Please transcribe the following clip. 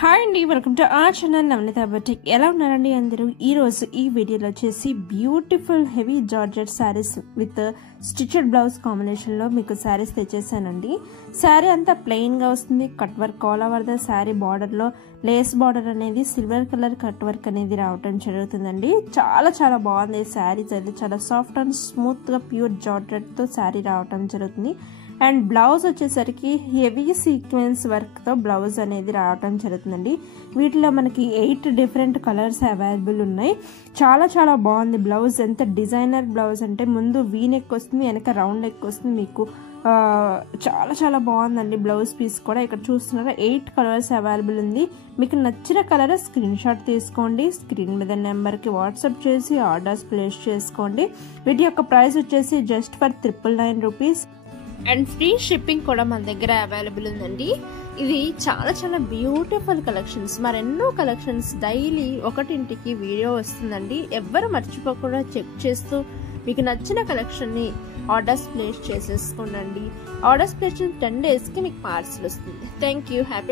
Hi అండి, welcome to ఆ channel నవనీత boutique. ఎలా ఉన్నారండి అందరూ? ఈరోజు ఈ వీడియోలో వచ్చేసి beautiful heavy georgette saris with stitched blouse కాంబినేషన్లో మీకు శారీస్ తెచ్చేసానండి. శారీ అంతా ప్లెయిన్గా వస్తుంది. Cut work all over the sari బార్డర్లో లేస్ బార్డర్ అనేది సిల్వర్ కలర్ కట్ వర్క్ అనేది రావటం జరుగుతుందండి. చాలా బాగుంది. శారీస్ అయితే చాలా సాఫ్ట్ అండ్ స్మూత్గా ప్యూర్ జార్జెట్తో శారీ రావటం జరుగుతుంది. అండ్ బ్లౌజ్ వచ్చేసరికి హెవీ సీక్వెన్స్ వర్క్తో బ్లౌజ్ అనేది రావటం జరుగుతుందండి. వీటిలో మనకి 8 డిఫరెంట్ కలర్స్ అవైలబుల్ ఉన్నాయి. చాలా బాగుంది బ్లౌజ్. ఎంత డిజైనర్ బ్లౌజ్ అంటే ముందు వీ నెక్ వస్తుంది, వెనక రౌండ్ నెక్ వస్తుంది. మీకు చాలా బాగుందండి బ్లౌజ్ పీస్ కూడా. ఇక్కడ చూస్తున్నారా 8 కలర్స్ అవైలబుల్ ఉంది. మీకు నచ్చిన కలర్ స్క్రీన్ షాట్ తీసుకోండి. స్క్రీన్ మీద నెంబర్కి వాట్సాప్ చేసి ఆర్డర్స్ ప్లేస్ చేసుకోండి. వీటి యొక్క ప్రైస్ వచ్చేసి just for 999 rupees. And free shipping కూడా మన దగ్గర అవైలబుల్ ఉందండి. ఇవి చాలా బ్యూటిఫుల్ కలెక్షన్స్. మరెన్నో కలెక్షన్స్ డైలీ ఒకటింటికి వీడియో వస్తుందండి. ఎవ్వరు మర్చిపోకుండా చెక్ చేస్తూ మీకు నచ్చిన కలెక్షన్ని ఆర్డర్స్ ప్లేస్ చేసేసుకోండి. ఆర్డర్స్ ప్లేస్ చేసిన 10 daysకి మీకు పార్సల్ వస్తుంది. Thank you. హ్యాపీ